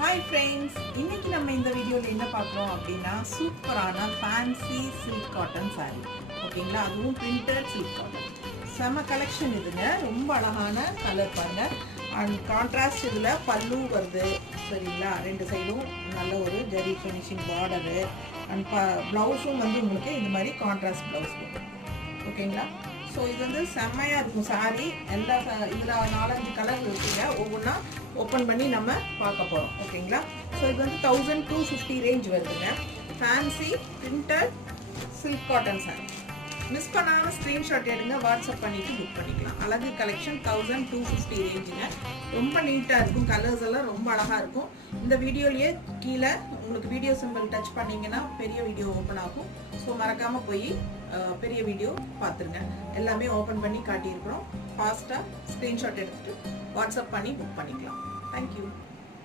Hi friends, இன்னைக்கு நம்ம இந்த வீடியோல என்ன பார்க்கறோம் அப்படினா சூப்பரான ஃபேன்சி silk cotton saree. ஓகேங்களா? அதுவும் printed silk cotton. செம கலெக்ஷன் இதுங்க. ரொம்ப அழகான கலர் பாருங்க. அண்ட் கான்ட்ராஸ்ட் இதுல பல்லு வருது. சரிங்களா? ரெண்டு சைடும் நல்ல ஒரு ஜரி ஃபினிஷிங் பார்டர் அண்ட் ப்ளவுஸும் வந்து உங்களுக்கு இந்த மாதிரி கான்ட்ராஸ்ட் ப்ளவுஸ் வரும். ஓகேங்களா? ஸோ இது வந்து செம்மையா இருக்கும் சாரி. எல்லா இதில் 4-5 கலர் இருக்குங்க. ஒவ்வொன்றா ஓப்பன் பண்ணி நம்ம பார்க்க போகிறோம். ஓகேங்களா? ஸோ இது வந்து 1250 ரேஞ்ச் வருதுங்க. Fancy printed silk cotton sorry. Miss பண்ணாமல் ஸ்க்ரீன்ஷாட் எடுங்க, வாட்ஸ்அப் பண்ணிவிட்டு புக் பண்ணிக்கலாம். அழகு கலெக்ஷன் 1250 ரேஞ்சுங்க. ரொம்ப நீட்டாக இருக்கும். கலர்ஸ் எல்லாம் ரொம்ப அழகாக இருக்கும். இந்த வீடியோலேயே கீழே உங்களுக்கு வீடியோ சிம்பிள் டச் பண்ணிங்கன்னா பெரிய வீடியோ ஓப்பன் ஆகும். ஸோ மறக்காமல் போய் பெரிய வீடியோ பார்த்துருங்க. எல்லாமே ஓப்பன் பண்ணி காட்டியிருக்கிறோம். ஃபாஸ்ட்டாக ஸ்க்ரீன்ஷாட் எடுத்துகிட்டு வாட்ஸ்அப் பண்ணி புக் பண்ணிக்கலாம். தேங்க்யூ.